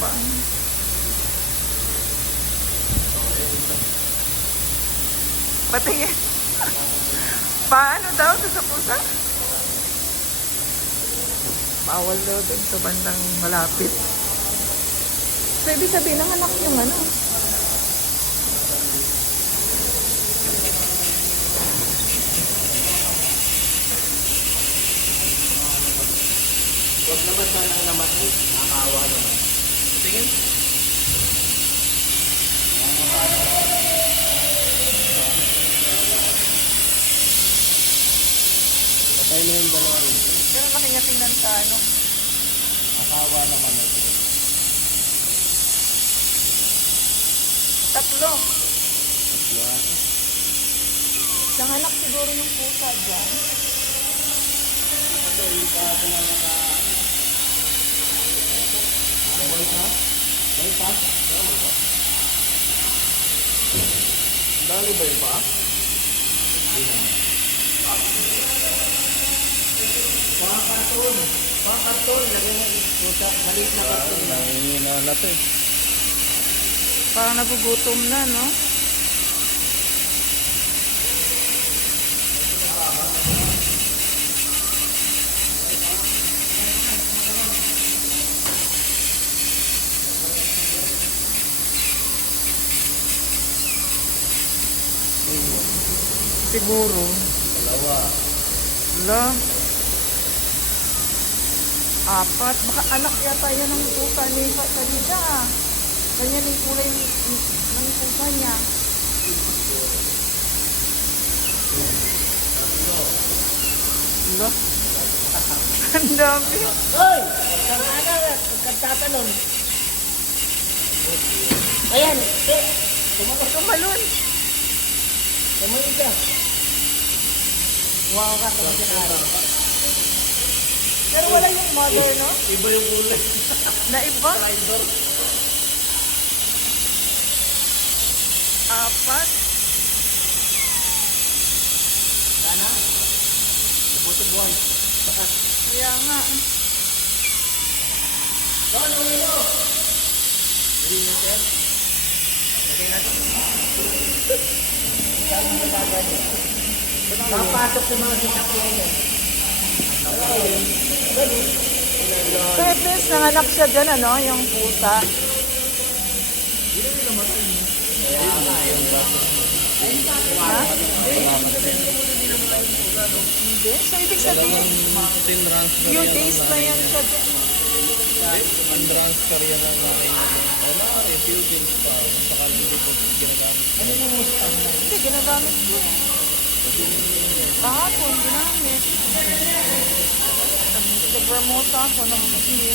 pa. Patingin. Paano daw to sa pusa? Bawal daw dun sa bandang malapit. So, ibig sabihin, nanganak yung ano. Huwag naman sana naman eh. Nakakawa naman. Tingin. Patay na yung dalawa rin. Pero laki niya tingnan sa ano. Nakawa naman ito. Tatlo. Yan. Nanganak siguro yung pusa dyan. Ito yung pa ito na naka... Balik na? Balik pa? Dali ba? Dali ba yung pa? Pang karton. Pang karton. Lagyan mo pusa. Maliit na karton na. Nangingina na eh. Parang nagugutom na, no? Siguro. Dalawa. Wala. Apat. Baka anak yata yan ng pusa ni Kalida. ah. Kulay ni- ni- ng pusa niya. Wala. Ang dami. Hoy! Huwag kang ano, huwag kang tatanong. Ayan, eh, Tumakot tumalon. Tumuloy ka. Wow ka, ka araw. Pero wala yung mother, no? Iba yung kulay. Na iba. Rider. Apat. Sana. Bubuto-buwan. Baka. Kaya nga. Doon, ulo mo. Hindi sir. Lagay natin. Papasok sa mga sasakyan least nanganak siya dyan, ano, yung pusa. Ha? Hindi. So ibig sabihin, few days na yan siya dyan. Transfer yan ang nakin. Wala, eh, few days pa. Saka hindi ko ginagamit. Hindi, ginagamit ko. Kahapon, ginamit. Nag-remote ako ng hindi.